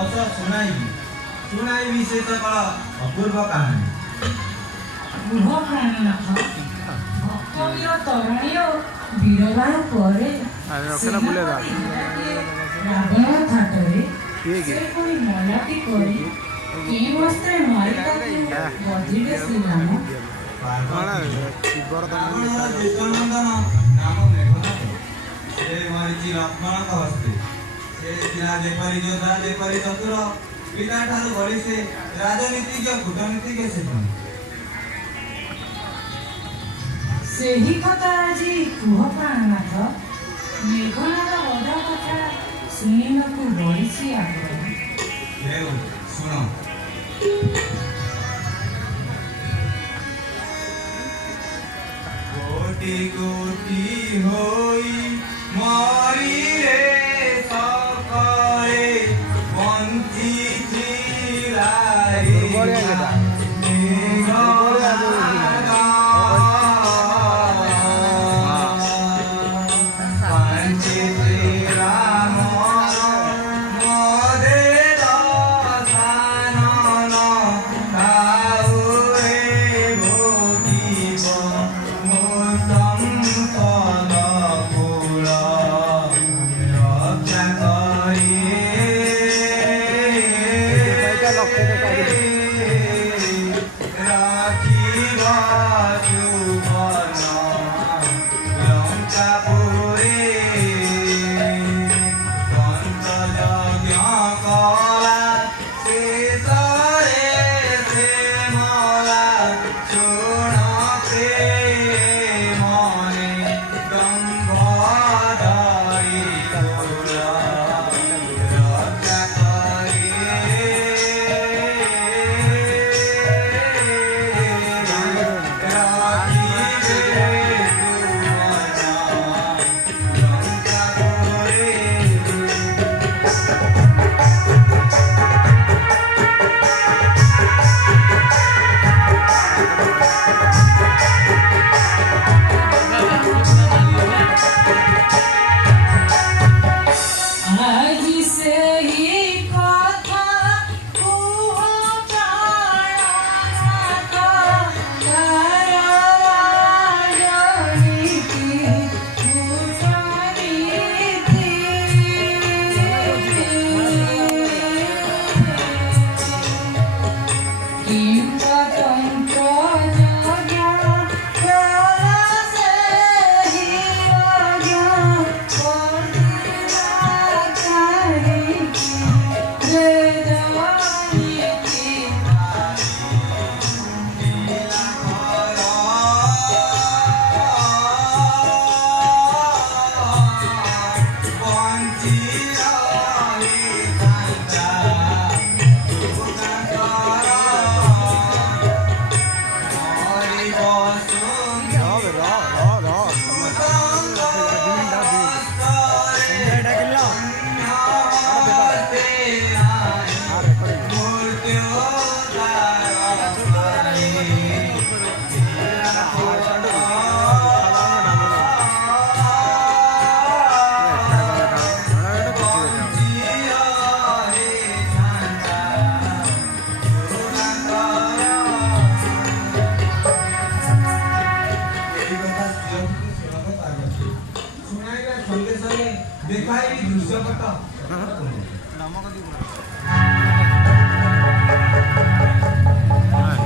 अच्छा सुनाई से सकल अपूर्व कहानी गृह प्राणनाथ भक्तवीर तरणीय वीरवाह ପରେ ରାବଣ ଥାଟରେ ସେ ପୁଣି ମଲାଟି କରି କି ବସ୍ତ୍ରେ ମାରି ବଧିଲେ ଶ୍ରୀରାମ लक्ष्मण हस्ते जेपरी योद्धा जेपरी चतुर पिता ठारू बड़ी से राजनीतिज्ञ कूटनीतिज्ञ से ସେହି କଥା ଆଜି କୁହ ପ୍ରାଣନାଥ ମେଘନାଦ ବଧ କଥା ଶୁଣିବାକୁ ବଳିଛି ଆଗ୍ରହ। ଶୁଣ କୋଟି କୋଟି ହୋଇ ମରିରେ ସକଳେ ବଞ୍ଚିଥିଲା